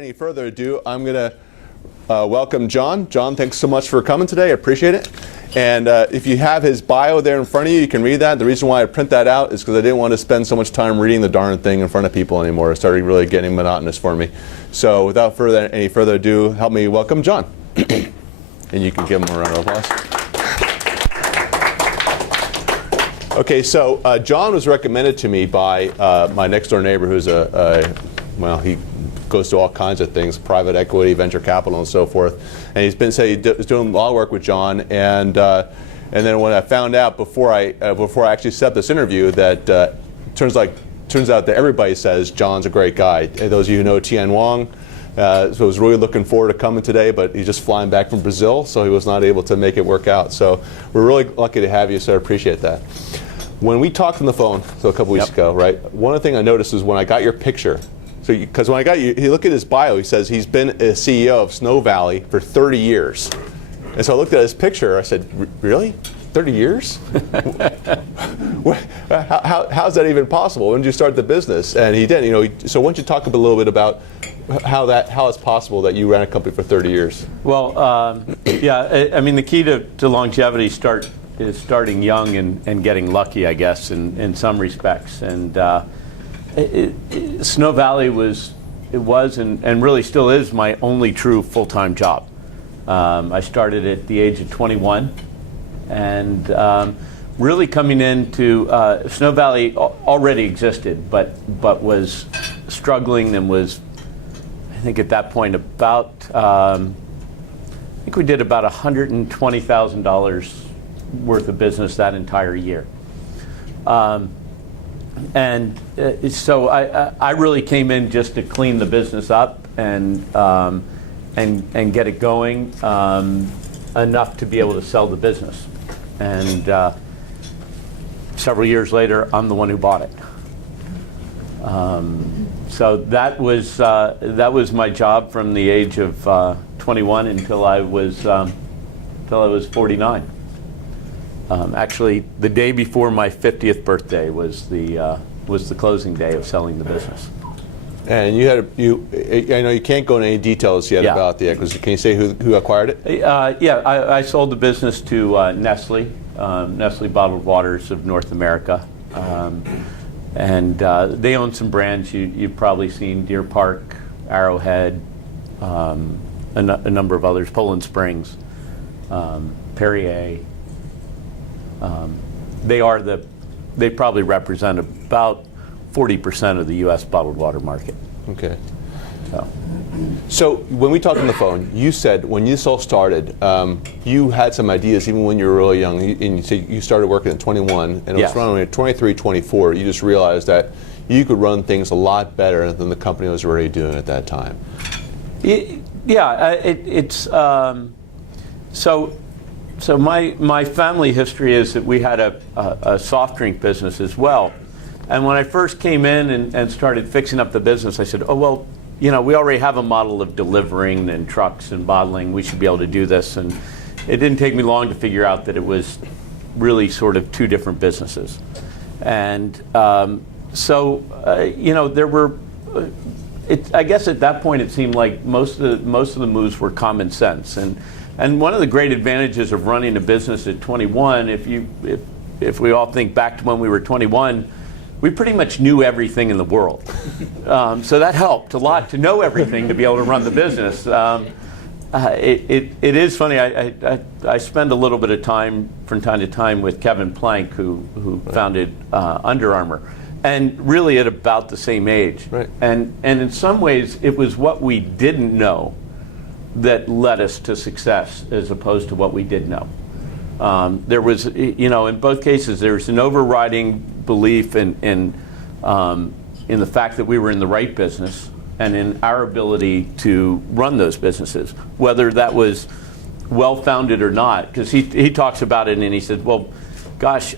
any further ado, I'm going to welcome John. John, thanks so much for coming today. I appreciate it. And if you have his bio there in front of you, you can read that. The reason why I print that out is because I didn't want to spend so much time reading the darn thing in front of people anymore. It started really getting monotonous for me. So without any further ado, help me welcome John. And you can give him a round of applause. Okay, so John was recommended to me by my next door neighbor, who's well, he goes to all kinds of things, private equity, venture capital, and so forth. And he's been saying he's doing a lot of work with John. And then when I found out before I actually set up this interview that turns out that everybody says John's a great guy. And those of you who know Tian Wong, so I was really looking forward to coming today, but he's just flying back from Brazil, so he was not able to make it work out. So we're really lucky to have you, so I appreciate that. When we talked on the phone a couple weeks ago, right? One of the things I noticed is when I got your picture. So, because when I got you look at his bio, he says he's been a CEO of Snow Valley for 30 years. And so I looked at his picture, I said, really? 30 years? How's that even possible? When did you start the business? And he did. So why don't you talk a little bit about how it's possible that you ran a company for 30 years? Well, yeah, I mean, the key to longevity is starting young and getting lucky, I guess, in some respects. And Snow Valley was and really still is my only true full-time job. I started at the age of 21, and really coming into Snow Valley already existed, but was struggling and was, I think at that point, about I think we did about $120,000 worth of business that entire year. So I really came in just to clean the business up and get it going enough to be able to sell the business. And several years later, I'm the one who bought it. So that was my job from the age of 21 until I was 49. Actually, the day before my 50th birthday was the closing day of selling the business. And I know you can't go into any details yet about the acquisition. Can you say who acquired it? Yeah, I sold the business to Nestle, Nestle Bottled Waters of North America, and they own some brands you've probably seen: Deer Park, Arrowhead, a number of others, Poland Springs, Perrier. They probably represent about 40% of the U.S. bottled water market. Okay. So when we talked on the phone, you said when this all started, you had some ideas even when you were really young. And you said you started working at 21, and it was around when you were 23, 24. You just realized that you could run things a lot better than the company was already doing at that time. So my family history is that we had a soft drink business as well. And when I first came in and started fixing up the business, I said, oh, well, we already have a model of delivering and trucks and bottling. We should be able to do this. And it didn't take me long to figure out that it was really sort of two different businesses. And there were, I guess at that point it seemed like most of the moves were common sense. And one of the great advantages of running a business at 21, if we all think back to when we were 21, we pretty much knew everything in the world. So that helped a lot to know everything to be able to run the business. It is funny, I spend a little bit of time from time to time with Kevin Plank, who founded Under Armour, and really at about the same age. Right. And in some ways, it was what we didn't know that led us to success as opposed to what we did know. There was, in both cases, there was an overriding belief in the fact that we were in the right business and in our ability to run those businesses, whether that was well-founded or not. Because he talks about it and he said, well, gosh,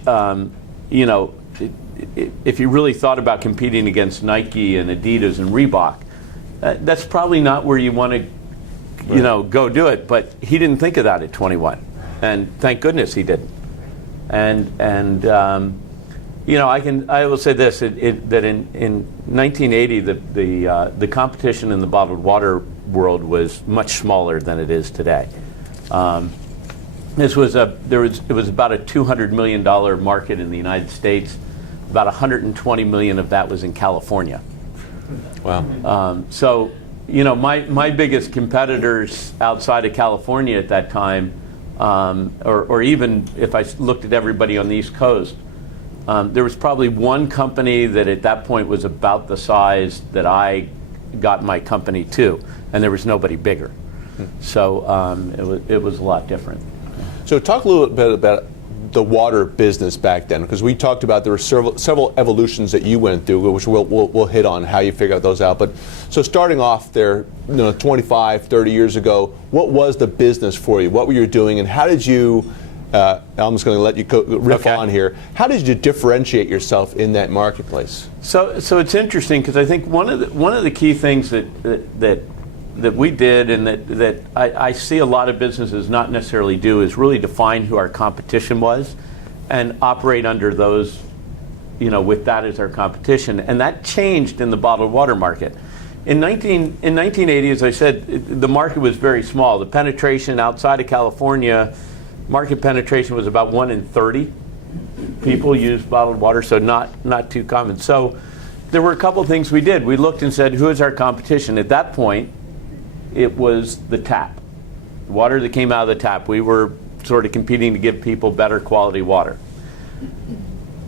if you really thought about competing against Nike and Adidas and Reebok, that's probably not where you want to go do it. But he didn't think of that at 21, and thank goodness he didn't. And I will say this: that in 1980, the competition in the bottled water world was much smaller than it is today. It was about a $200 million market in the United States. About 120 million of that was in California. Wow. So, my biggest competitors outside of California at that time, or even if I looked at everybody on the East Coast, there was probably one company that at that point was about the size that I got my company to, and there was nobody bigger. So it was a lot different. So talk a little bit about the water business back then, because we talked about there were several evolutions that you went through, which we'll hit on how you figure those out. But so starting off there, 25, 30 years ago, what was the business for you? What were you doing, and how did you? I'm just going to let you riff on here. How did you differentiate yourself in that marketplace? So it's interesting because I think one of the key things that we did and that I see a lot of businesses not necessarily do is really define who our competition was and operate under those, with that as our competition. And that changed in the bottled water market. In 1980, as I said, the market was very small. The penetration outside of California, market penetration was about 1 in 30 people used bottled water, so not too common. So there were a couple things we did. We looked and said, who is our competition? At that point, it was the tap, water that came out of the tap. We were sort of competing to give people better quality water.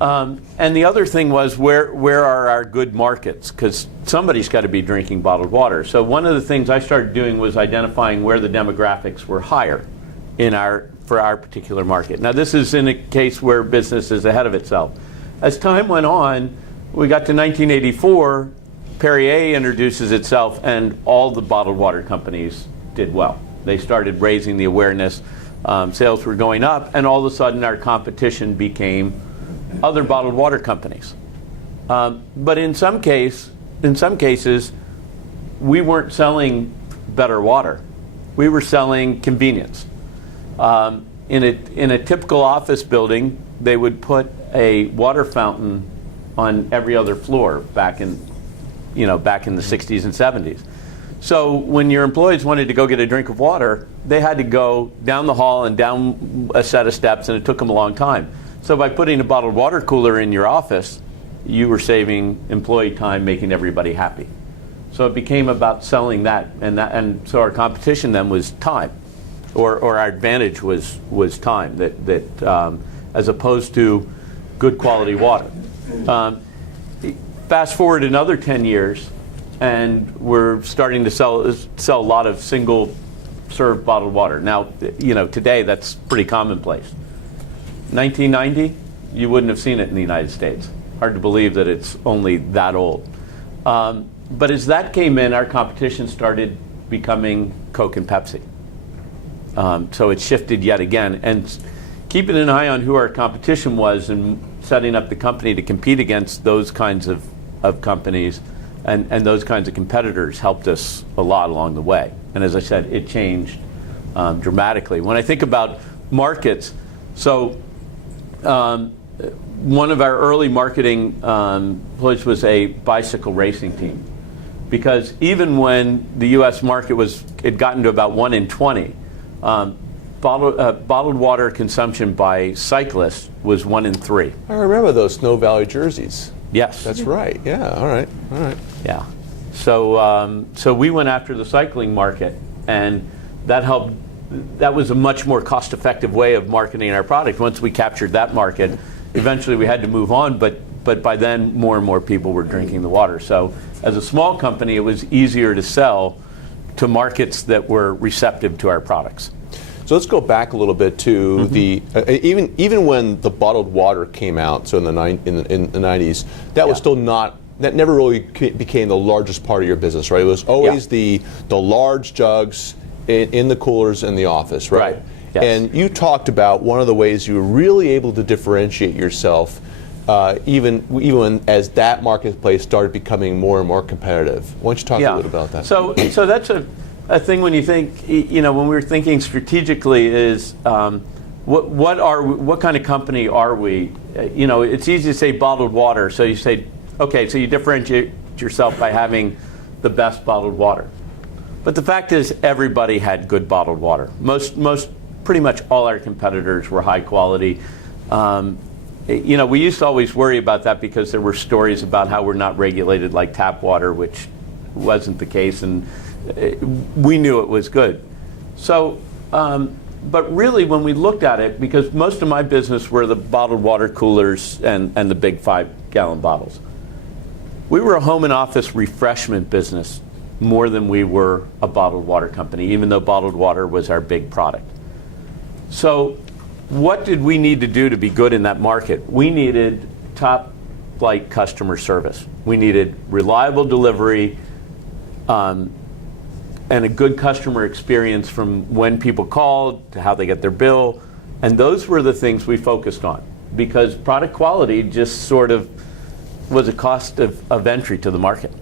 And the other thing was, where are our good markets? Because somebody's got to be drinking bottled water. So one of the things I started doing was identifying where the demographics were higher for our particular market. Now this is in a case where business is ahead of itself. As time went on, we got to 1984, Perrier introduces itself, and all the bottled water companies did well. They started raising the awareness, sales were going up, and all of a sudden our competition became other bottled water companies. But in some cases, we weren't selling better water. We were selling convenience. In a typical office building, they would put a water fountain on every other floor back in the 60s and 70s. So when your employees wanted to go get a drink of water, they had to go down the hall and down a set of steps, and it took them a long time. So by putting a bottled water cooler in your office, you were saving employee time, making everybody happy. So it became about selling that, and so our competition then was time, or our advantage was time, that as opposed to good quality water. Fast forward another 10 years, and we're starting to sell a lot of single serve bottled water. Now, today that's pretty commonplace. 1990, you wouldn't have seen it in the United States. Hard to believe that it's only that old. But as that came in, our competition started becoming Coke and Pepsi. So it shifted yet again. And keeping an eye on who our competition was and setting up the company to compete against those kinds of companies and those kinds of competitors helped us a lot along the way. And as I said, it changed dramatically. When I think about markets, so one of our early marketing employees was a bicycle racing team, because even when the U.S. market had gotten to about 1 in 20, bottled water consumption by cyclists was 1 in 3. I remember those Snow Valley jerseys. Yes. That's right. Yeah. All right. Yeah. So we went after the cycling market, and that helped. That was a much more cost-effective way of marketing our product. Once we captured that market, eventually we had to move on, but by then more and more people were drinking the water. So as a small company, it was easier to sell to markets that were receptive to our products. So let's go back a little bit to the even when the bottled water came out. So in the 90s, that was still not. That never really became the largest part of your business, right? It was always the large jugs in the coolers in the office, right? Yes. And you talked about one of the ways you were really able to differentiate yourself, even when as that marketplace started becoming more and more competitive. Why don't you talk a little about that? So that's a thing when you think, when we were thinking strategically, is what kind of company are we? It's easy to say bottled water. So you say, okay, so you differentiate yourself by having the best bottled water. But the fact is, everybody had good bottled water. Pretty much all our competitors were high quality. We used to always worry about that because there were stories about how we're not regulated like tap water, which wasn't the case, and we knew it was good. So, but really when we looked at it, because most of my business were the bottled water coolers and the big 5-gallon bottles. We were a home and office refreshment business more than we were a bottled water company, even though bottled water was our big product. So what did we need to do to be good in that market? We needed top-flight customer service. We needed reliable delivery and a good customer experience from when people called to how they get their bill. And those were the things we focused on, because product quality just sort of was a cost of entry to the market.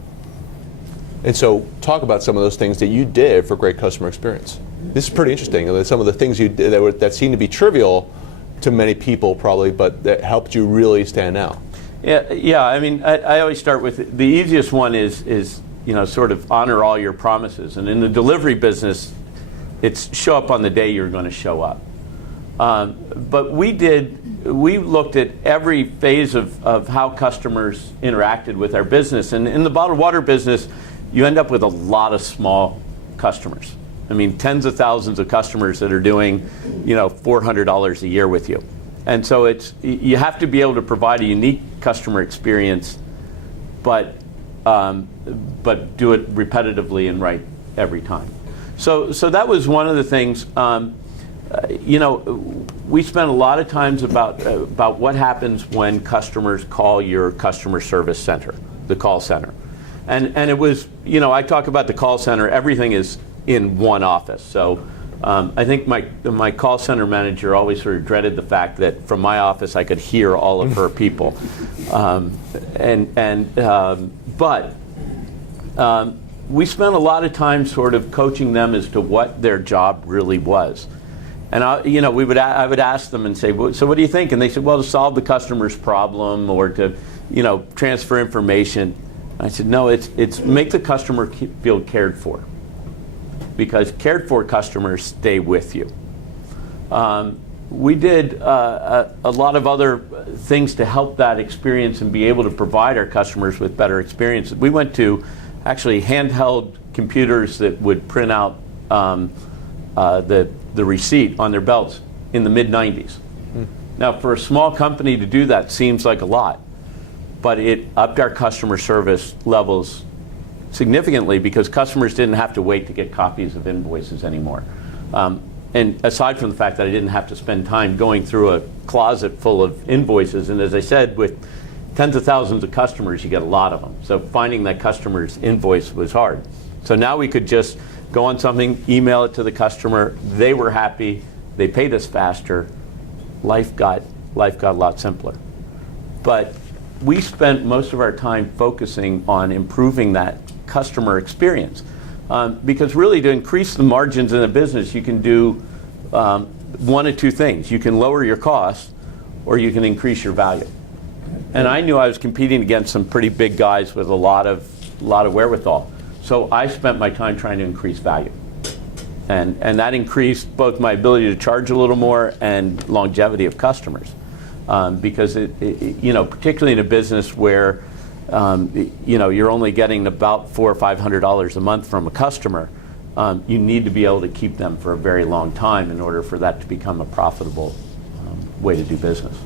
And so talk about some of those things that you did for great customer experience. This is pretty interesting. Some of the things you did that seemed to be trivial to many people probably, but that helped you really stand out. Yeah. I mean, I always start with the easiest one is sort of honor all your promises. And in the delivery business, it's show up on the day you're going to show up. But we looked at every phase of how customers interacted with our business. And in the bottled water business, you end up with a lot of small customers. I mean, tens of thousands of customers that are doing, $400 a year with you. And so you have to be able to provide a unique customer experience, but do it repetitively and right every time. So that was one of the things. We spent a lot of times about what happens when customers call your customer service center, the call center. And it was, I talk about the call center, everything is in one office. So I think my call center manager always sort of dreaded the fact that from my office I could hear all of her people. But we spent a lot of time sort of coaching them as to what their job really was. And I would ask them and say, well, so what do you think? And they said, well, to solve the customer's problem or to, transfer information. I said, no, it's make the customer feel cared for, because cared for customers stay with you. We did a lot of other things to help that experience and be able to provide our customers with better experiences. We went to actually handheld computers that would print out the receipt on their belts in the mid-90s. Now, for a small company to do that seems like a lot, but it upped our customer service levels significantly because customers didn't have to wait to get copies of invoices anymore. And aside from the fact that I didn't have to spend time going through a closet full of invoices, and as I said, with tens of thousands of customers, you get a lot of them. So finding that customer's invoice was hard. So now we could just go on something, email it to the customer. They were happy. They paid us faster. Life got a lot simpler. But we spent most of our time focusing on improving that customer experience. Because really, to increase the margins in a business, you can do one of two things. You can lower your costs, or you can increase your value. And I knew I was competing against some pretty big guys with a lot of wherewithal. So I spent my time trying to increase value. And that increased both my ability to charge a little more and longevity of customers. Because particularly in a business where you're only getting about $400 or $500 a month from a customer, you need to be able to keep them for a very long time in order for that to become a profitable way to do business.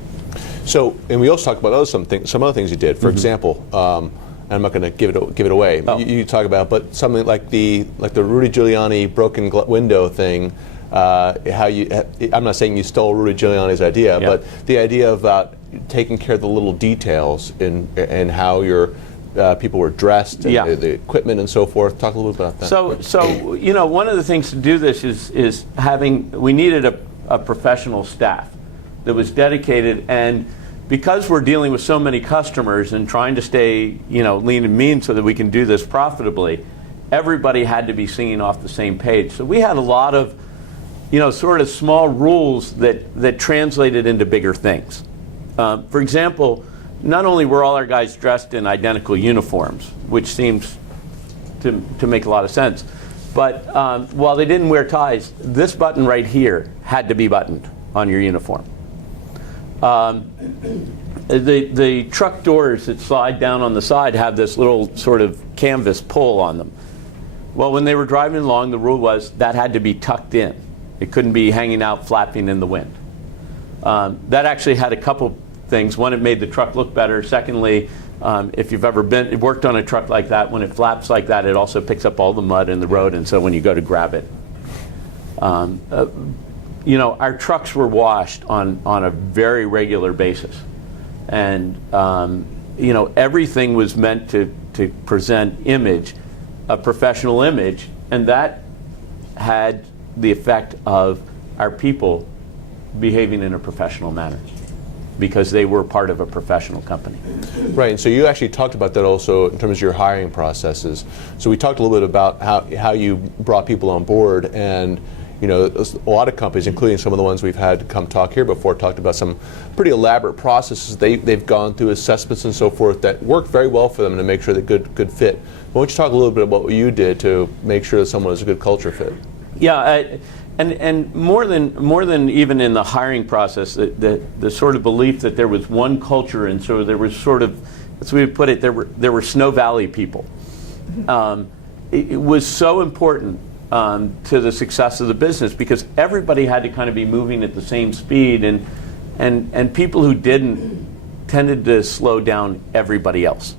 So, and we also talked about some other things you did. For example, and I'm not going to give it away. Oh. You talk about, but something like the Rudy Giuliani broken window thing. I'm not saying you stole Rudy Giuliani's idea, but the idea about taking care of the little details in how your people were dressed and the equipment and so forth. Talk a little bit about that. So one of the things to do this is we needed a professional staff that was dedicated, and because we're dealing with so many customers and trying to stay lean and mean so that we can do this profitably, everybody had to be singing off the same page. So we had a lot of sort of small rules that translated into bigger things. For example, not only were all our guys dressed in identical uniforms, which seems to make a lot of sense, but while they didn't wear ties, this button right here had to be buttoned on your uniform. The truck doors that slide down on the side have this little sort of canvas pull on them. Well, when they were driving along, the rule was that had to be tucked in. It couldn't be hanging out flapping in the wind. That actually had a couple things. One, it made the truck look better. Secondly, if you've ever worked on a truck like that, when it flaps like that, it also picks up all the mud in the road, and so when you go to grab it. Our trucks were washed on a very regular basis. And, everything was meant to present a professional image, and that had the effect of our people behaving in a professional manner because they were part of a professional company. Right, and so you actually talked about that also in terms of your hiring processes. So we talked a little bit about how you brought people on board, and a lot of companies, including some of the ones we've had come talk here before, talked about some pretty elaborate processes they've gone through, assessments and so forth, that work very well for them to make sure they're good fit. Why don't you talk a little bit about what you did to make sure that someone is a good culture fit? Yeah, and more than even in the hiring process, the sort of belief that there was one culture, and so there was sort of, as we would put it, there were Snow Valley people. It was so important to the success of the business because everybody had to kind of be moving at the same speed, and people who didn't tended to slow down everybody else.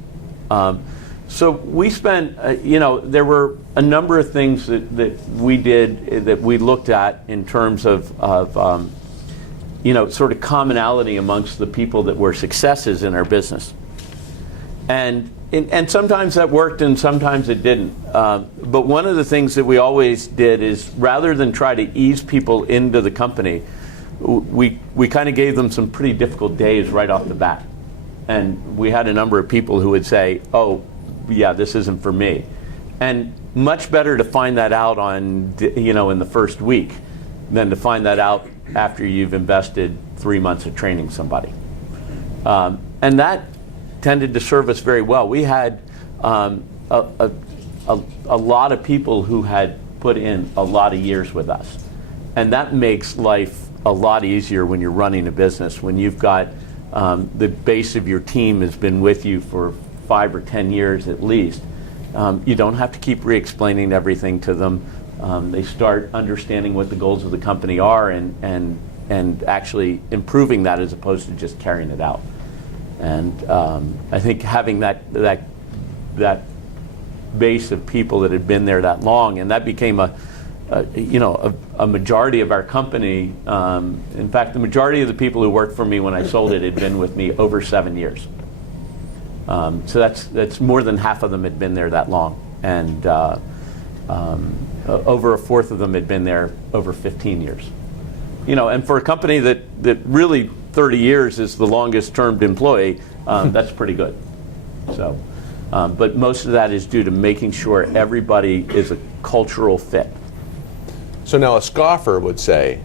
So we spent, there were a number of things that we did, that we looked at in terms of sort of commonality amongst the people that were successes in our business. And sometimes that worked and sometimes it didn't. But one of the things that we always did is, rather than try to ease people into the company, we kind of gave them some pretty difficult days right off the bat. And we had a number of people who would say, oh, yeah, this isn't for me. And much better to find that out in the first week than to find that out after you've invested 3 months of training somebody. And that tended to serve us very well. We had a lot of people who had put in a lot of years with us. And that makes life a lot easier when you're running a business, when you've got the base of your team has been with you for 5 or 10 years at least. You don't have to keep re-explaining everything to them. They start understanding what the goals of the company are and actually improving that as opposed to just carrying it out. And I think having that base of people that had been there that long, and that became a majority of our company. In fact, the majority of the people who worked for me when I sold it had been with me over 7 years. So that's more than half of them had been there that long, and over a fourth of them had been there over 15 years. And for a company that really 30 years is the longest termed employee, that's pretty good. So, but most of that is due to making sure everybody is a cultural fit. So now a scoffer would say,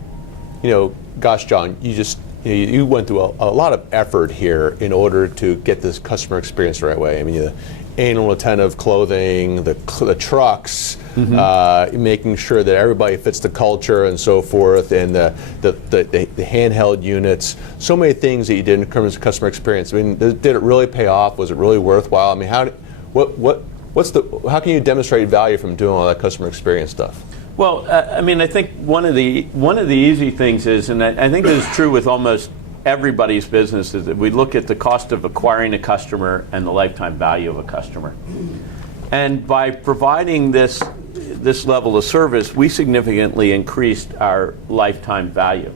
gosh, John, you went through a lot of effort here in order to get this customer experience the right way. I mean, the anal retentive clothing, the trucks, making sure that everybody fits the culture and so forth, and the handheld units. So many things that you did in terms of customer experience. I mean, did it really pay off? Was it really worthwhile? I mean, how can you demonstrate value from doing all that customer experience stuff? Well, I think one of the easy things is, and I think this is true with almost everybody's business, is that we look at the cost of acquiring a customer and the lifetime value of a customer. And by providing this level of service, we significantly increased our lifetime value.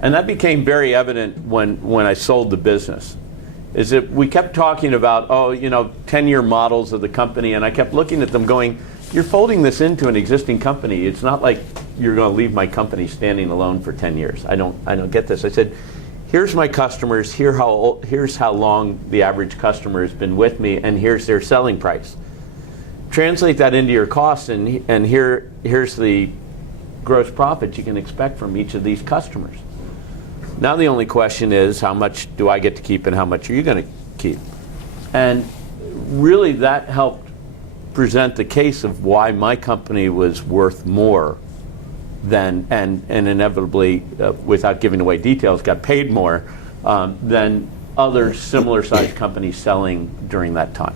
And that became very evident when I sold the business. Is that we kept talking about, 10-year models of the company, and I kept looking at them going, you're folding this into an existing company. It's not like you're going to leave my company standing alone for 10 years. I don't get this. I said, here's my customers, here's how long the average customer has been with me, and here's their selling price. Translate that into your costs, and here's the gross profit you can expect from each of these customers. Now the only question is, how much do I get to keep and how much are you going to keep? And really that helped present the case of why my company was worth more than, and inevitably, without giving away details, got paid more than other similar sized companies selling during that time.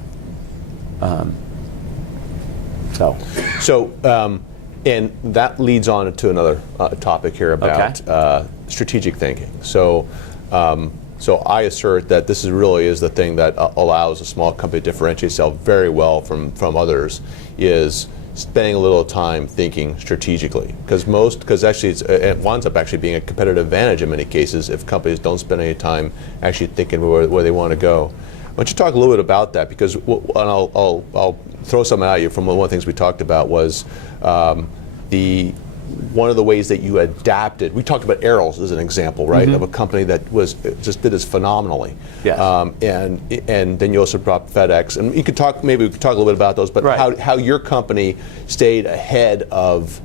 And that leads on to another topic here about strategic thinking. So I assert that this really is the thing that allows a small company to differentiate itself very well from others, is spending a little time thinking strategically. Because actually it winds up actually being a competitive advantage in many cases if companies don't spend any time actually thinking where they want to go. Why don't you talk a little bit about that? Because I'll throw something at you from one of the things we talked about was one of the ways that you adapted. We talked about Arrows as an example, right, of a company that was just did this phenomenally. Yes. And then you also brought FedEx, and you could talk. Maybe we could talk a little bit about those. But how your company stayed ahead of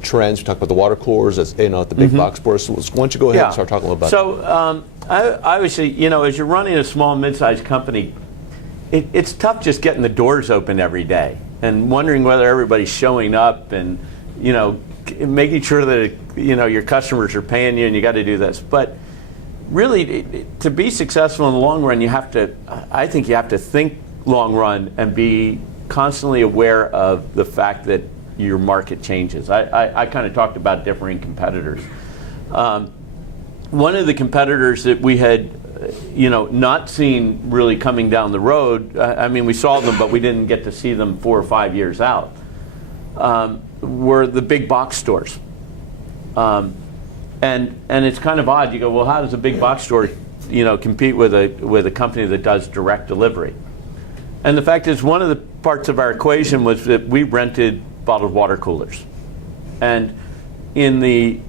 trends. We talked about the water coolers, as the big box stores. So why don't you go ahead and start talking a little about that? So obviously, as you're running a small, mid-sized company, it's tough just getting the doors open every day and wondering whether everybody's showing up and making sure that your customers are paying you and you got to do this. But really, to be successful in the long run, I think you have to think long run and be constantly aware of the fact that your market changes. I kind of talked about differing competitors. One of the competitors that we had not seen really coming down the road, we saw them, but we didn't get to see them 4 or 5 years out, were the big box stores. And it's kind of odd. You go, well, how does a big box store compete with a company that does direct delivery? And the fact is, one of the parts of our equation was that we rented bottled water coolers. And in the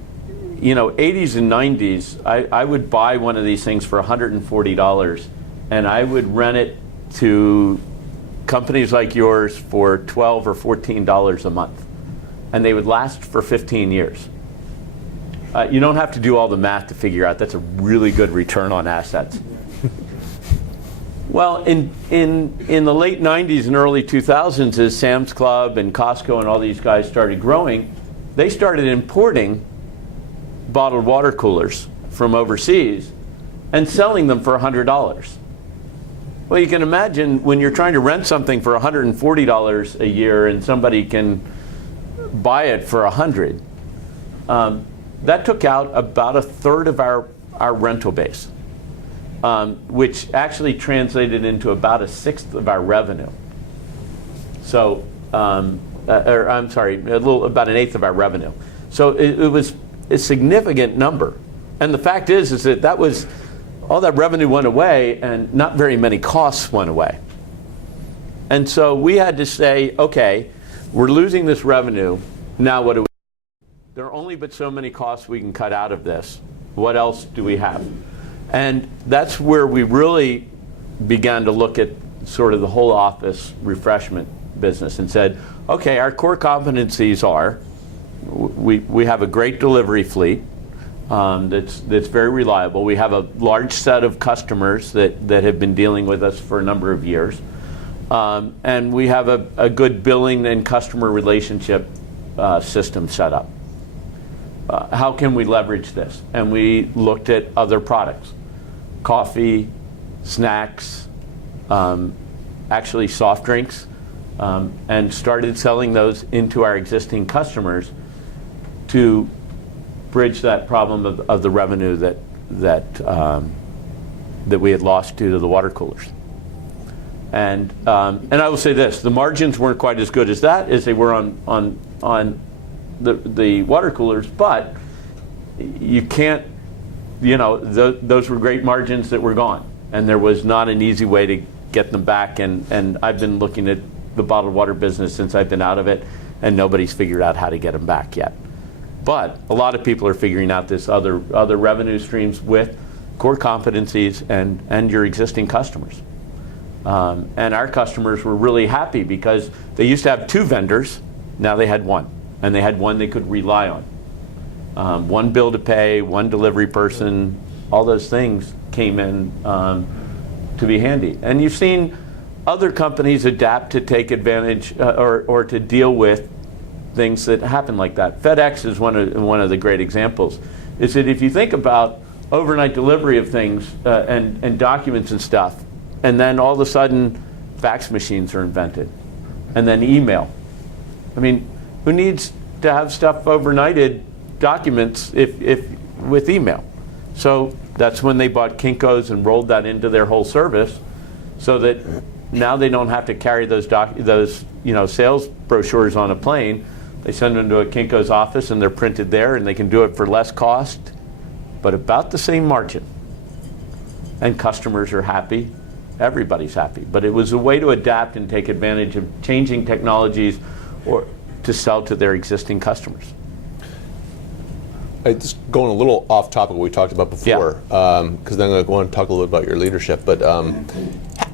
80s and 90s, I would buy one of these things for $140, and I would rent it to companies like yours for $12 or $14 a month. And they would last for 15 years. You don't have to do all the math to figure out that's a really good return on assets. Well, in the late 90s and early 2000s, as Sam's Club and Costco and all these guys started growing, they started importing bottled water coolers from overseas and selling them for $100. Well, you can imagine when you're trying to rent something for $140 a year and somebody can buy it for $100, that took out about a third of our rental base, which actually translated into about a sixth of our revenue. So, about an eighth of our revenue. So it was a significant number. And the fact is that was all that revenue went away and not very many costs went away. And so we had to say, okay, we're losing this revenue. Now what do we do? There are only but so many costs we can cut out of this. What else do we have? And that's where we really began to look at sort of the whole office refreshment business and said, okay, our core competencies are we have a great delivery fleet that's very reliable. We have a large set of customers that have been dealing with us for a number of years. And we have a good billing and customer relationship system set up. How can we leverage this? And we looked at other products, coffee, snacks, actually soft drinks, and started selling those into our existing customers to bridge that problem of the revenue that we had lost due to the water coolers. And I will say this: the margins weren't quite as good as that as they were on the water coolers, but you can't, those were great margins that were gone, and there was not an easy way to get them back. And I've been looking at the bottled water business since I've been out of it, and nobody's figured out how to get them back yet. But a lot of people are figuring out this other revenue streams with core competencies and your existing customers. And our customers were really happy because they used to have 2 vendors, now they had 1. and they had one they could rely on. One bill to pay, one delivery person, all those things came in to be handy. And you've seen other companies adapt to take advantage or to deal with things that happen like that. FedEx is one of the great examples. Is that if you think about overnight delivery of things and documents and stuff, and then all of a sudden fax machines are invented, and then email. I mean, who needs to have stuff overnighted documents if with email? So that's when they bought Kinko's and rolled that into their whole service, so that now they don't have to carry those sales brochures on a plane. They send them to a Kinko's office and they're printed there, and they can do it for less cost, but about the same margin. And customers are happy. Everybody's happy. But it was a way to adapt and take advantage of changing technologies or to sell to their existing customers. Just going a little off topic what we talked about before, because then I want to talk a little bit about your leadership. But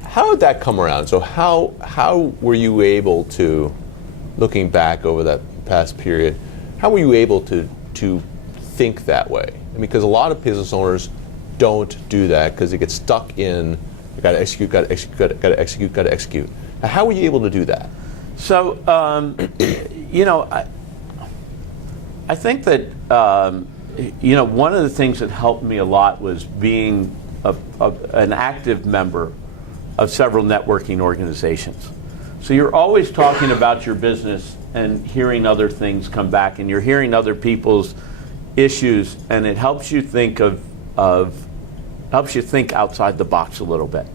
how did that come around? So how were you able to, looking back over that past period, how were you able to think that way? I mean, because a lot of business owners don't do that because they get stuck in, got to execute, got to execute, got to execute, got to execute. How were you able to do that? So, I think that one of the things that helped me a lot was being an active member of several networking organizations. So you're always talking about your business and hearing other things come back, and you're hearing other people's issues, and it helps you think helps you think outside the box a little bit.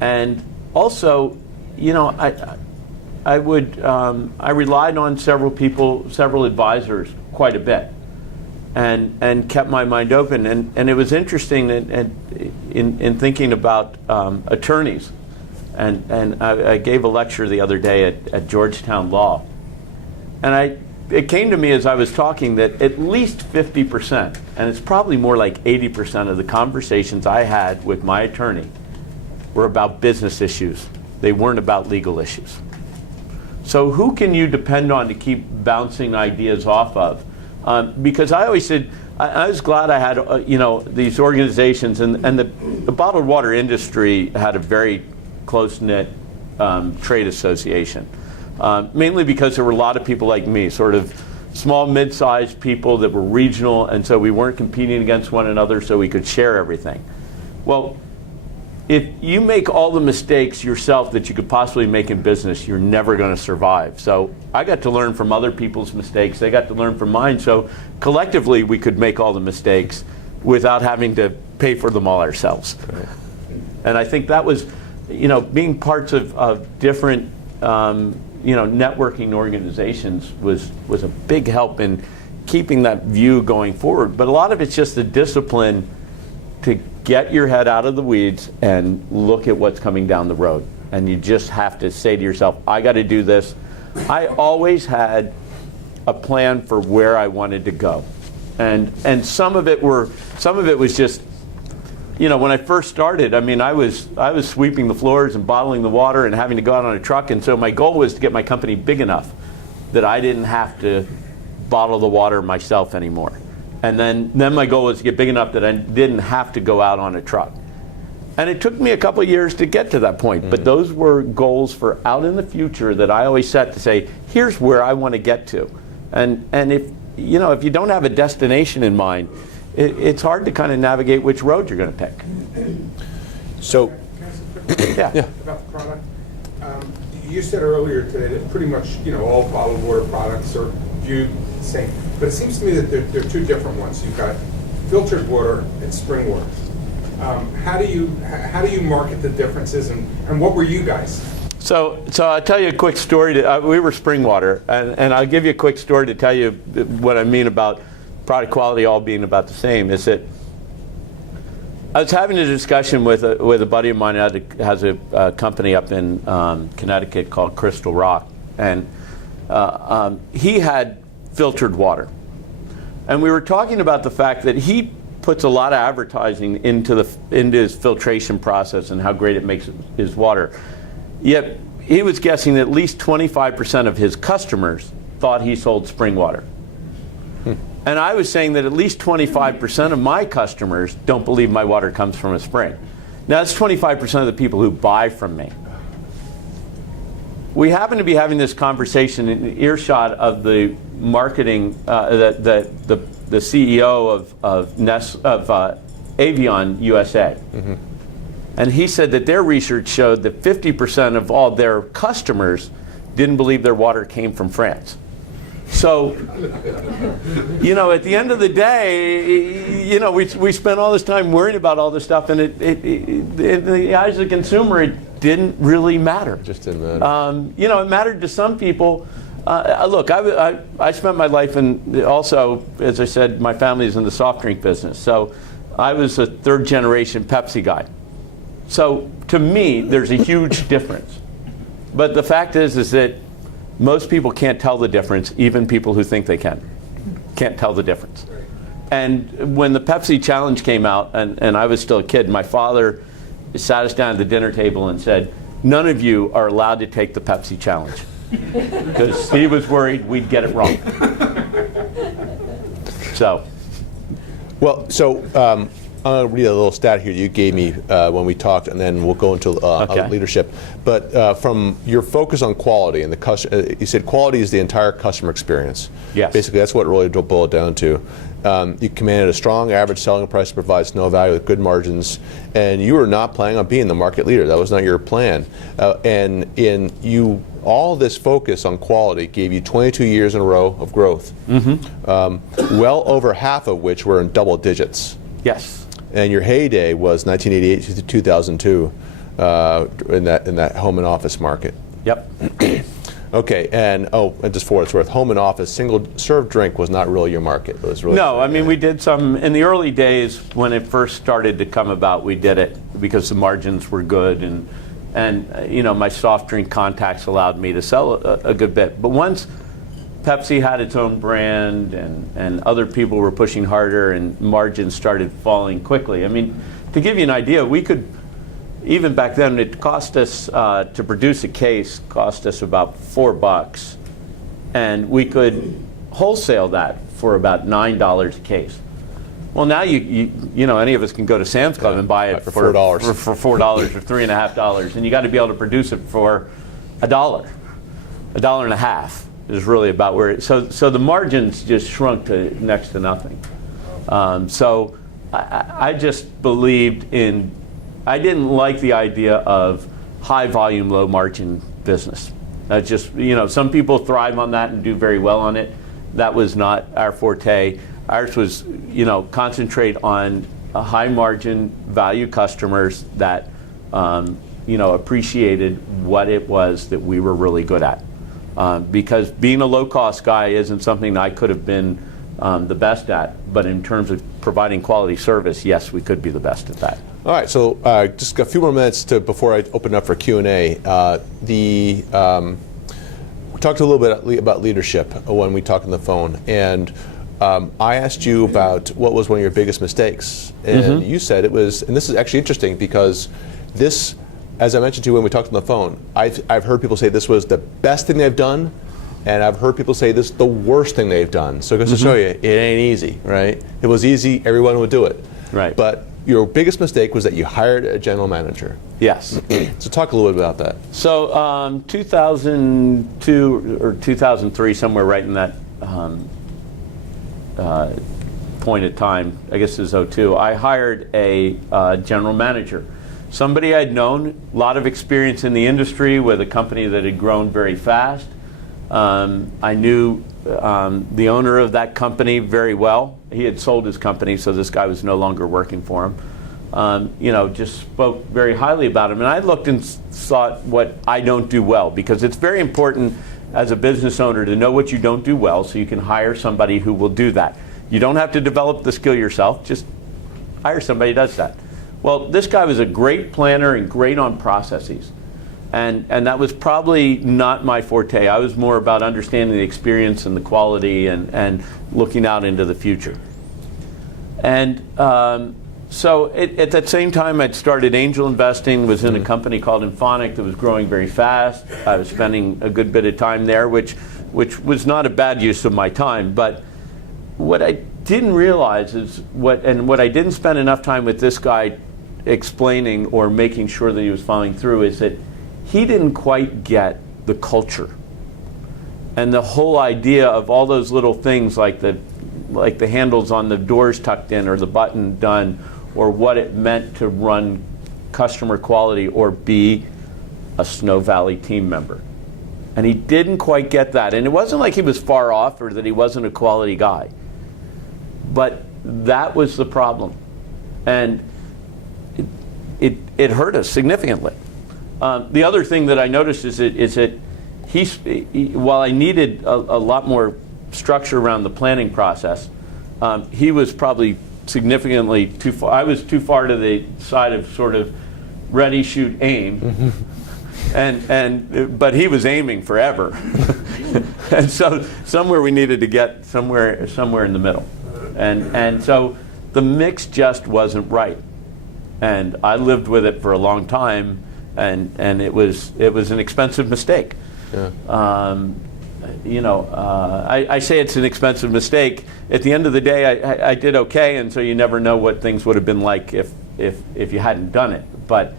And also, I relied on several advisors quite a bit, and kept my mind open. And it was interesting in thinking about attorneys. And I gave a lecture the other day at Georgetown Law. And it came to me as I was talking that at least 50%, and it's probably more like 80% of the conversations I had with my attorney were about business issues. They weren't about legal issues. So who can you depend on to keep bouncing ideas off of? Because I always said, I was glad I had these organizations, and the bottled water industry had a very close-knit trade association. Mainly because there were a lot of people like me, sort of small, mid-sized people that were regional, and so we weren't competing against one another, so we could share everything. Well, if you make all the mistakes yourself that you could possibly make in business, you're never going to survive. So I got to learn from other people's mistakes. They got to learn from mine. So collectively, we could make all the mistakes without having to pay for them all ourselves. Right. And I think that was, being parts of different, networking organizations was a big help in keeping that view going forward. But a lot of it's just the discipline to get your head out of the weeds and look at what's coming down the road. And you just have to say to yourself, I got to do this. I always had a plan for where I wanted to go. And some of it was just, when I first started, I mean, I was sweeping the floors and bottling the water and having to go out on a truck. And so my goal was to get my company big enough that I didn't have to bottle the water myself anymore. And then my goal was to get big enough that I didn't have to go out on a truck. And it took me a couple of years to get to that point. Mm-hmm. But those were goals for out in the future that I always set to say, here's where I want to get to. And if you don't have a destination in mind, it's hard to kind of navigate which road you're going to pick. So, yeah. About the product. You said earlier today that pretty much all bottled water products are viewed the same, but it seems to me that there are two different ones. You've got filtered water and spring water. How do you market the differences, and what were you guys? So I'll tell you a quick story. We were spring water, and I'll give you a quick story to tell you what I mean about product quality all being about the same. Is that I was having a discussion with a buddy of mine that has a company up in Connecticut called Crystal Rock, and he had filtered water, and we were talking about the fact that he puts a lot of advertising into his filtration process and how great it makes his water. Yet he was guessing that at least 25% of his customers thought he sold spring water. And I was saying that at least 25% of my customers don't believe my water comes from a spring. Now, that's 25% of the people who buy from me. We happen to be having this conversation in earshot of the marketing, the CEO of Avion USA. Mm-hmm. And he said that their research showed that 50% of all their customers didn't believe their water came from France. So, at the end of the day, we spent all this time worrying about all this stuff, and in the eyes of the consumer, it didn't really matter. Just didn't matter. It mattered to some people. Look, I spent my life in, also, as I said, my family is in the soft drink business. So I was a third generation Pepsi guy. So to me, there's a huge difference. But the fact is that most people can't tell the difference, even people who think they can't tell the difference. And when the Pepsi challenge came out, and I was still a kid, my father sat us down at the dinner table and said, none of you are allowed to take the Pepsi challenge. Because he was worried we'd get it wrong. So. Well, I'm going to read a little stat here you gave me when we talked, and then we'll go into leadership. But from your focus on quality, and you said quality is the entire customer experience. Yes. Basically, that's what it really boiled down to. You commanded a strong average selling price that provides no value with good margins, and you were not planning on being the market leader. That was not your plan. All this focus on quality gave you 22 years in a row of growth. Mm-hmm. Well over half of which were in double digits. Yes. And your heyday was 1988 to 2002 in that home and office market. Yep. Okay, and just for what it's worth, home and office, single serve drink was not really your market. It was really no, I mean, we did some, in the early days when it first started to come about, we did it because the margins were good, and my soft drink contacts allowed me to sell a good bit. But once Pepsi had its own brand and other people were pushing harder and margins started falling quickly. I mean, to give you an idea, we could, even back then, it cost us, to produce a case, cost us about $4. And we could wholesale that for about $9 a case. Well, now any of us can go to Sam's Club and buy it for $4. For $4 or $3.50. And you got to be able to produce it for $1, $1.50. Is really about where so the margins just shrunk to next to nothing. So I just believed in, I didn't like the idea of high volume, low margin business. Just, some people thrive on that and do very well on it. That was not our forte. Ours was, concentrate on a high margin value customers that, appreciated what it was that we were really good at. Because being a low-cost guy isn't something I could have been the best at, but in terms of providing quality service, yes, we could be the best at that. All right, so just a few more minutes before I open up for Q&A. We talked a little bit about leadership when we talked on the phone, and I asked you about what was one of your biggest mistakes, and you said it was, and this is actually interesting because this, as I mentioned to you when we talked on the phone, I've heard people say this was the best thing they've done, and I've heard people say this is the worst thing they've done. So just to show you, it ain't easy, right? If it was easy, everyone would do it. Right. But your biggest mistake was that you hired a general manager. Yes. So talk a little bit about that. So 2002 or 2003, somewhere right in that point of time, I guess it was 2002, I hired a general manager. Somebody I'd known, a lot of experience in the industry with a company that had grown very fast. I knew the owner of that company very well. He had sold his company, so this guy was no longer working for him. Just spoke very highly about him. And I looked and thought what I don't do well, because it's very important as a business owner to know what you don't do well so you can hire somebody who will do that. You don't have to develop the skill yourself, just hire somebody who does that. Well, this guy was a great planner and great on processes. And that was probably not my forte. I was more about understanding the experience and the quality and looking out into the future. And so at that same time, I'd started angel investing, was in a company called InPhonic that was growing very fast. I was spending a good bit of time there, which which was not a bad use of my time. But what I didn't realize is what I didn't spend enough time with this guy explaining or making sure that he was following through is that he didn't quite get the culture and the whole idea of all those little things like the handles on the doors tucked in or the button done, or what it meant to run customer quality or be a Snow Valley team member. And he didn't quite get that. And it wasn't like he was far off or that he wasn't a quality guy. But that was the problem. And it hurt us significantly. The other thing that I noticed is that while I needed a lot more structure around the planning process, he was probably significantly too far. I was too far to the side of sort of ready, shoot, aim. But he was aiming forever. And so somewhere we needed to get somewhere in the middle. And so the mix just wasn't right. And I lived with it for a long time, and it was an expensive mistake. Yeah. I say it's an expensive mistake. At the end of the day, I did okay, and so you never know what things would have been like if you hadn't done it. But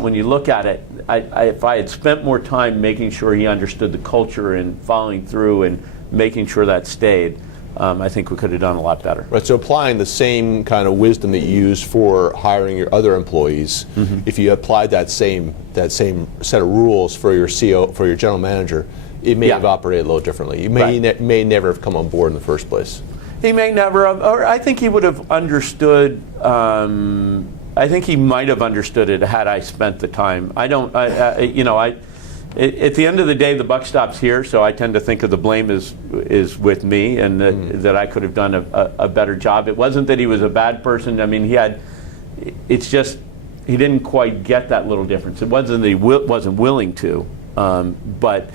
when you look at it, if I had spent more time making sure he understood the culture and following through and making sure that stayed, I think we could have done a lot better. Right. So applying the same kind of wisdom that you use for hiring your other employees, if you applied that same set of rules for your CEO, for your general manager, it may have operated a little differently. You may never have come on board in the first place. He may never have, or I think he would have understood. I think he might have understood it had I spent the time. At the end of the day, the buck stops here, so I tend to think of the blame is with me, and that I could have done a better job. It wasn't that he was a bad person. I mean, it's just he didn't quite get that little difference. It wasn't that he wasn't willing to, but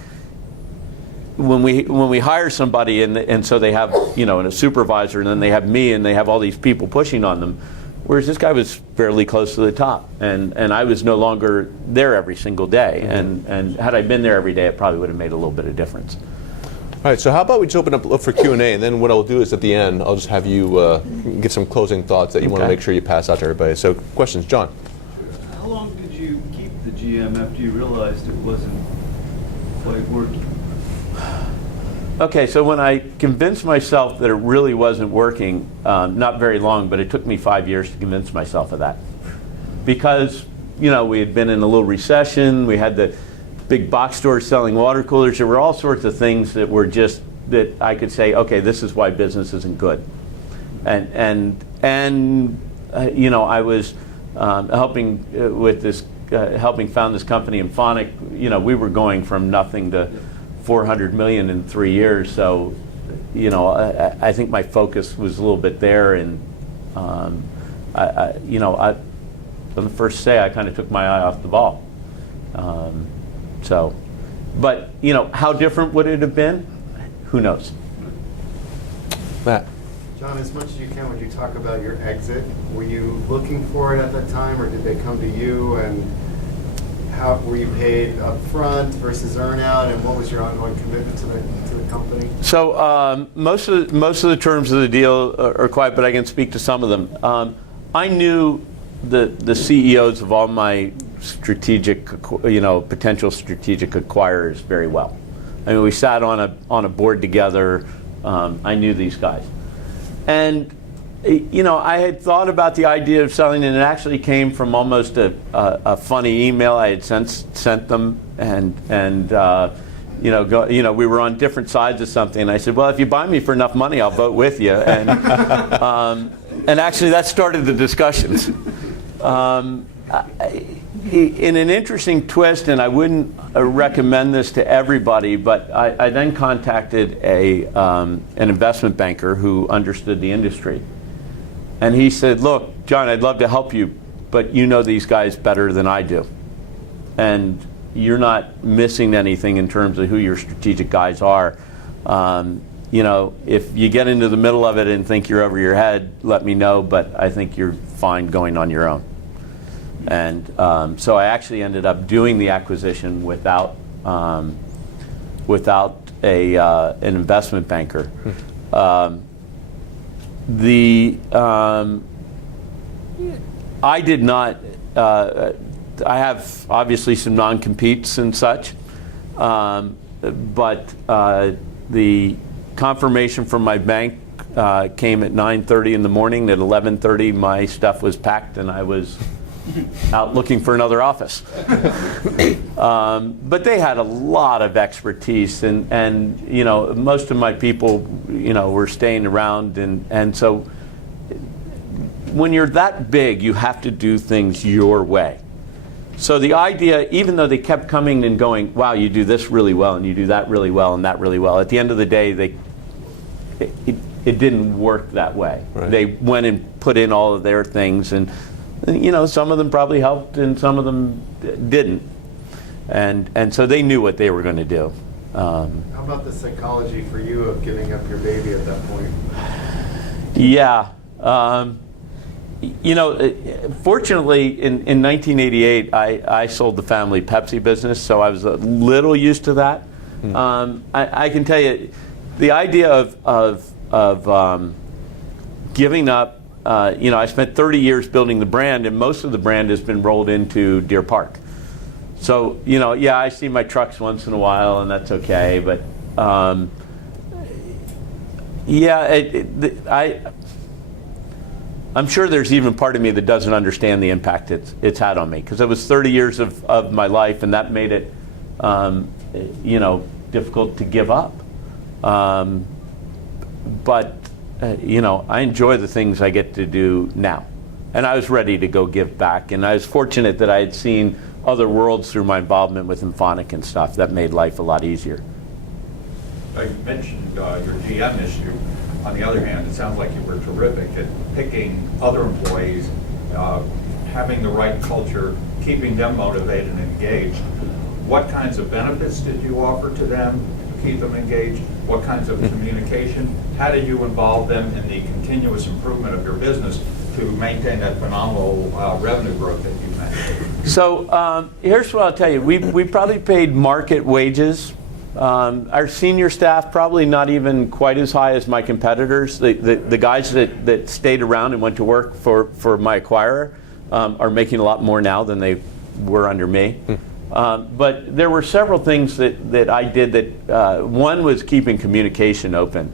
when we hire somebody and so they have a supervisor, and then they have me, and they have all these people pushing on them. Whereas this guy was fairly close to the top, and I was no longer there every single day. And had I been there every day, it probably would have made a little bit of difference. All right, so how about we just open up for Q&A, and then what I'll do is at the end, I'll just have you give some closing thoughts that you want to make sure you pass out to everybody. So questions, John. How long did you keep the GM after you realized it wasn't quite working? Okay, so when I convinced myself that it really wasn't working, not very long, but it took me 5 years to convince myself of that. Because, we had been in a little recession, we had the big box stores selling water coolers, there were all sorts of things that were just, that I could say, okay, this is why business isn't good. And I was helping found this company, InPhonic. We were going from nothing to $400 million in 3 years, so I think my focus was a little bit there, and on the first day I kind of took my eye off the ball. But how different would it have been? Who knows? Matt. John, as much as you can, when you talk about your exit, were you looking for it at that time, or did they come to you, and how were you paid up front versus earn out, and what was your ongoing commitment to the company? So most of the terms of the deal are quiet, but I can speak to some of them. I knew the CEOs of all my potential strategic acquirers very well. I mean, we sat on a board together. I knew these guys, and I had thought about the idea of selling, and it actually came from almost a funny email I had sent them, and we were on different sides of something. And I said, well, if you buy me for enough money, I'll vote with you. And actually, that started the discussions. In an interesting twist, and I wouldn't recommend this to everybody, but I then contacted an investment banker who understood the industry. And he said, look, John, I'd love to help you, but you know these guys better than I do. And you're not missing anything in terms of who your strategic guys are. If you get into the middle of it and think you're over your head, let me know, but I think you're fine going on your own. And so I actually ended up doing the acquisition without an investment banker. I did not. I have obviously some non-competes and such, but the confirmation from my bank came at 9:30 in the morning. At 11:30, my stuff was packed, and I was out looking for another office. But they had a lot of expertise, and you know, most of my people, you know, were staying around, and so when you're that big, you have to do things your way. So the idea, even though they kept coming and going, wow, you do this really well, and you do that really well, and that really well, at the end of the day, it didn't work that way. Right. They went and put in all of their things, and you know, some of them probably helped, and some of them didn't. And so they knew what they were going to do. How about the psychology for you of giving up your baby at that point? Yeah. You know, fortunately, in 1988, I sold the family Pepsi business, so I was a little used to that. I can tell you, the idea of giving up, you know, I spent 30 years building the brand, and most of the brand has been rolled into Deer Park. So, you know, yeah, I see my trucks once in a while, and that's okay, but yeah, I'm sure there's even part of me that doesn't understand the impact it's had on me, because it was 30 years of my life, and that made it, you know, difficult to give up. But you know, I enjoy the things I get to do now, and I was ready to go give back. And I was fortunate that I had seen other worlds through my involvement with InPhonic and stuff. That made life a lot easier. I mentioned your GM issue. On the other hand, it sounds like you were terrific at picking other employees, having the right culture, keeping them motivated and engaged. What kinds of benefits did you offer to them to keep them engaged? What kinds of communication? How did you involve them in the continuous improvement of your business to maintain that phenomenal revenue growth that you've had? So here's what I'll tell you. We probably paid market wages. Our senior staff probably not even quite as high as my competitors. The guys that stayed around and went to work for my acquirer are making a lot more now than they were under me. But there were several things that I did that one was keeping communication open,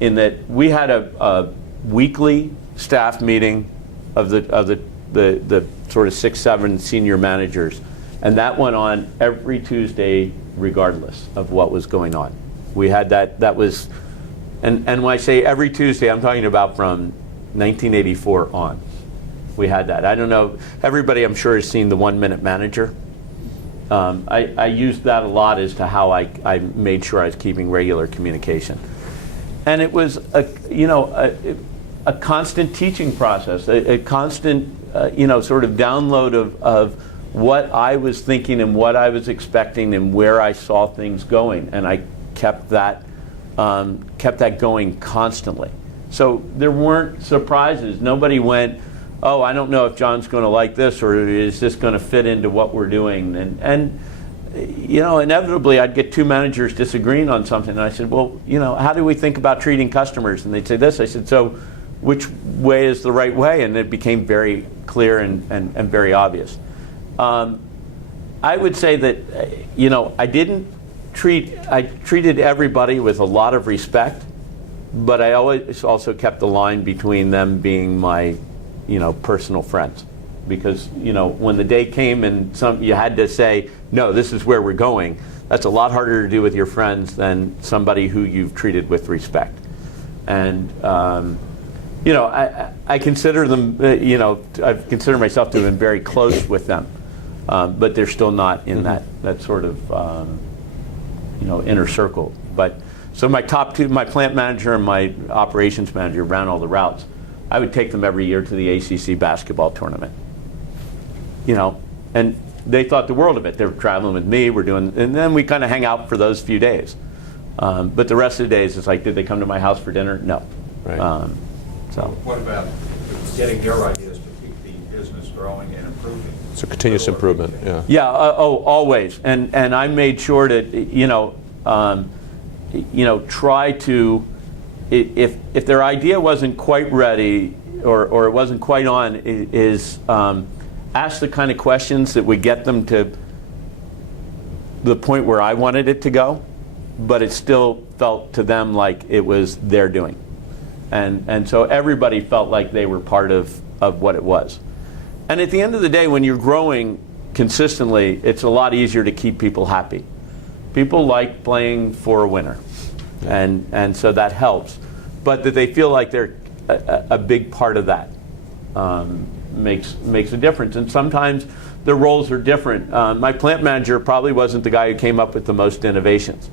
in that we had a weekly staff meeting of the sort of 6-7 senior managers, and that went on every Tuesday regardless of what was going on. We had that was, and when I say every Tuesday, I'm talking about from 1984 on. We had that. I don't know, everybody I'm sure has seen the 1 Minute Manager. I used that a lot as to how I made sure I was keeping regular communication. And it was a constant teaching process, a constant sort of download of what I was thinking and what I was expecting and where I saw things going, and I kept that going constantly. So there weren't surprises. Nobody went, oh, I don't know if John's going to like this, or is this going to fit into what we're doing? And you know, inevitably I'd get two managers disagreeing on something, and I said, well, you know, how do we think about treating customers? And they'd say this. I said, so which way is the right way? And it became very clear and very obvious. I would say that, you know, I treated everybody with a lot of respect, but I always also kept the line between them being my, you know, personal friends. Because, you know, when the day came and you had to say, no, this is where we're going, that's a lot harder to do with your friends than somebody who you've treated with respect. And, you know, I consider them, you know, I consider myself to have been very close with them. But they're still not in that sort of, you know, inner circle. But so my top two, my plant manager and my operations manager, ran all the routes. I would take them every year to the ACC basketball tournament. You know, and they thought the world of it. They were traveling with me. And then we kind of hang out for those few days. But the rest of the days, it's like, did they come to my house for dinner? No. Right. So what about getting their ideas to keep the business growing and improving? So continuous improvement, yeah. Yeah, always. And I made sure that, you know, try to, if their idea wasn't quite ready or it wasn't quite on, is ask the kind of questions that would get them to the point where I wanted it to go, but it still felt to them like it was their doing. And so everybody felt like they were part of what it was. And at the end of the day, when you're growing consistently, it's a lot easier to keep people happy. People like playing for a winner, and so that helps. But that they feel like they're a big part of that makes a difference. And sometimes the roles are different. My plant manager probably wasn't the guy who came up with the most innovations,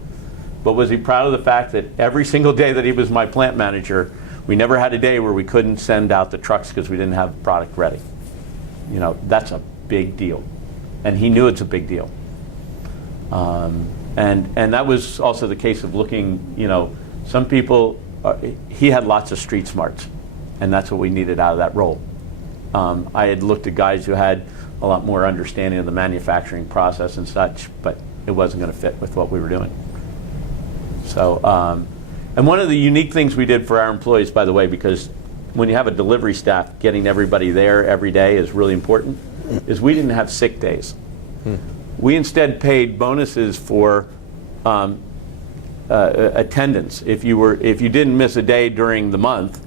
but was he proud of the fact that every single day that he was my plant manager, we never had a day where we couldn't send out the trucks because we didn't have the product ready. That's a big deal. And he knew it's a big deal. And that was also the case of looking, some people, he had lots of street smarts, and that's what we needed out of that role. I had looked at guys who had a lot more understanding of the manufacturing process and such, but it wasn't going to fit with what we were doing. So, and one of the unique things we did for our employees, by the way, because when you have a delivery staff, getting everybody there every day is really important, is we didn't have sick days. We instead paid bonuses for attendance. If you didn't miss a day during the month,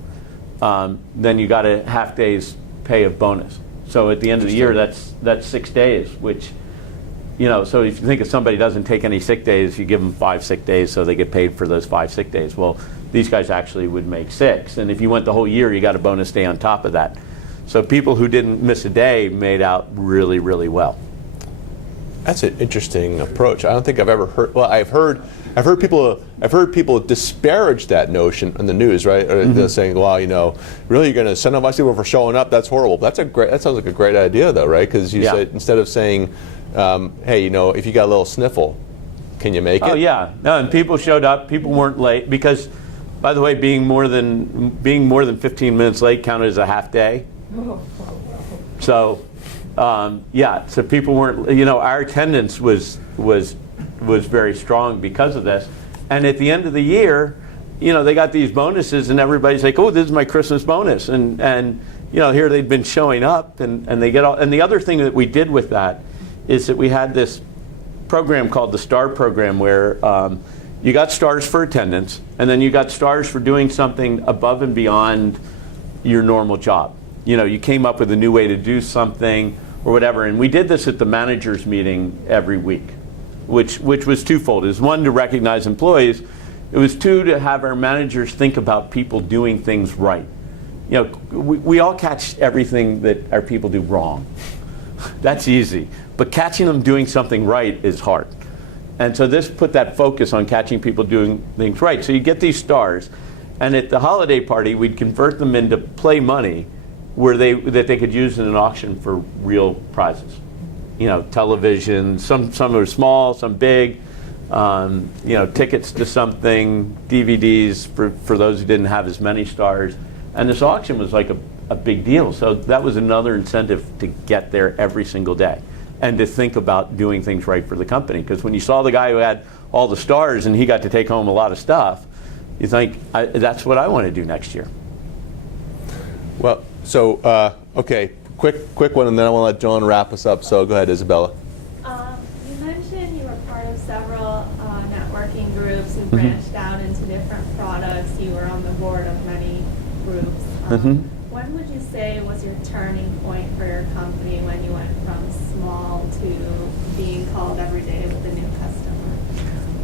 then you got a half day's pay of bonus. So at the end of the year, that's 6 days, which, so if you think if somebody doesn't take any sick days, you give them 5 sick days so they get paid for those 5 sick days. Well, these guys actually would make 6. And if you went the whole year, you got a bonus day on top of that. So people who didn't miss a day made out really, really well. That's an interesting approach. I don't think I've ever heard. Well, I've heard people disparage that notion in the news, right? Or they're saying, "Well, really, you're going to send off people for showing up? That's horrible." That sounds like a great idea, though, right? Because you said instead of saying, "Hey, if you got a little sniffle, can you make it?" Oh yeah, no, and people showed up. People weren't late because, by the way, being more than 15 minutes late counted as a half day. So. So people weren't, our attendance was very strong because of this. And at the end of the year, they got these bonuses and everybody's like, oh, this is my Christmas bonus. And here they'd been showing up and they get all, and the other thing that we did with that is that we had this program called the STAR program where you got stars for attendance and then you got stars for doing something above and beyond your normal job. You came up with a new way to do something or whatever. And we did this at the managers meeting every week, which was twofold. It was one, to recognize employees. It was two, to have our managers think about people doing things right. We all catch everything that our people do wrong. That's easy. But catching them doing something right is hard. And so this put that focus on catching people doing things right. So you get these stars. And at the holiday party, we'd convert them into play money that they could use in an auction for real prizes. Television, some are small, some big, tickets to something, DVDs for those who didn't have as many stars. And this auction was like a big deal. So that was another incentive to get there every single day and to think about doing things right for the company. Because when you saw the guy who had all the stars and he got to take home a lot of stuff, you think, that's what I want to do next year. Well, so, okay, quick one, and then I want to let John wrap us up. So go ahead, Isabella. You mentioned you were part of several networking groups and branched out into different products. You were on the board of many groups. When would you say was your turning point for your company when you went from small to being called every day with a new customer?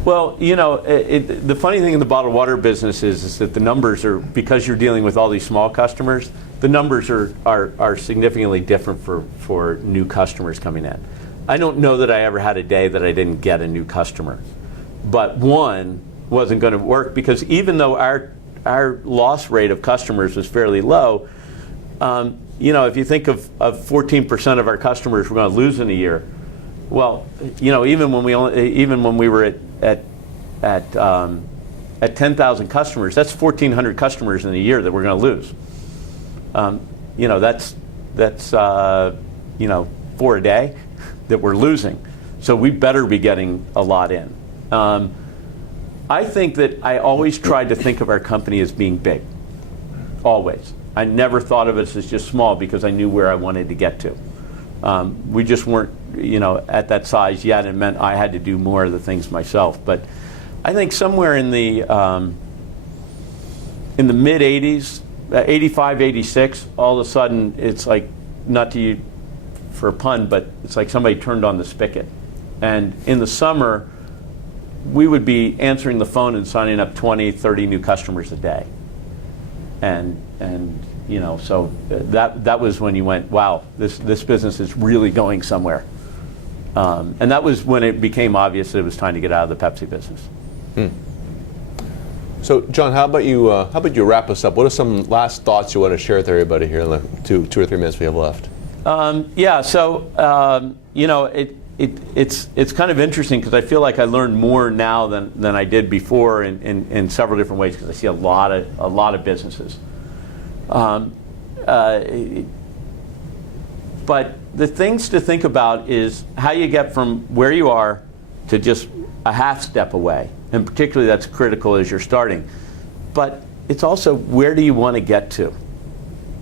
Well, the funny thing in the bottled water business is that the numbers are, because you're dealing with all these small customers, the numbers are significantly different for new customers coming in. I don't know that I ever had a day that I didn't get a new customer. But one wasn't going to work because even though our loss rate of customers was fairly low, if you think of 14% of our customers we're going to lose in a year, well, even when we were at 10,000 customers, that's 1,400 customers in a year that we're going to lose. That's 4 a day that we're losing. So we better be getting a lot in. I think that I always tried to think of our company as being big. Always. I never thought of us as just small because I knew where I wanted to get to. We just weren't, at that size yet. It meant I had to do more of the things myself. But I think somewhere in the mid 80s, 85, 86, all of a sudden it's like, not to you for a pun, but it's like somebody turned on the spigot. And in the summer, we would be answering the phone and signing up 20, 30 new customers a day. And so that was when you went, wow, this business is really going somewhere. And that was when it became obvious that it was time to get out of the Pepsi business. So, John, how about you wrap us up? What are some last thoughts you want to share with everybody here in the two or 3 minutes we have left? It's kind of interesting because I feel like I learned more now than I did before in several different ways because I see a lot of businesses. But the things to think about is how you get from where you are to just a half step away. And particularly that's critical as you're starting. But it's also, where do you want to get to?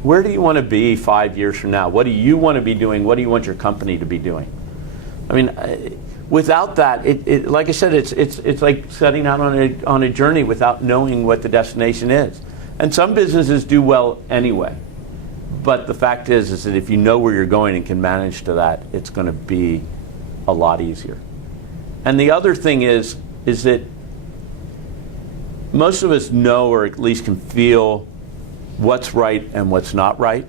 Where do you want to be 5 years from now? What do you want to be doing? What do you want your company to be doing? I mean, without that, like I said, it's like setting out on a journey without knowing what the destination is. And some businesses do well anyway. But the fact is that if you know where you're going and can manage to that, it's going to be a lot easier. And the other thing is that most of us know, or at least can feel, what's right and what's not right.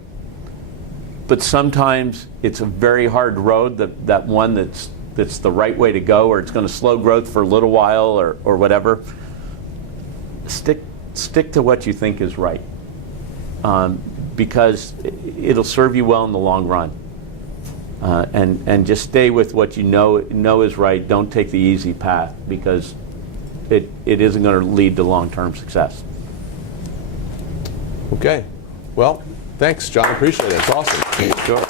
But sometimes it's a very hard road, that one that's the right way to go, or it's going to slow growth for a little while, or whatever. Stick to what you think is right, because it'll serve you well in the long run. And just stay with what you know is right. Don't take the easy path, because it isn't going to lead to long-term success. Okay. Well, thanks, John. Appreciate it. It's awesome. Sure.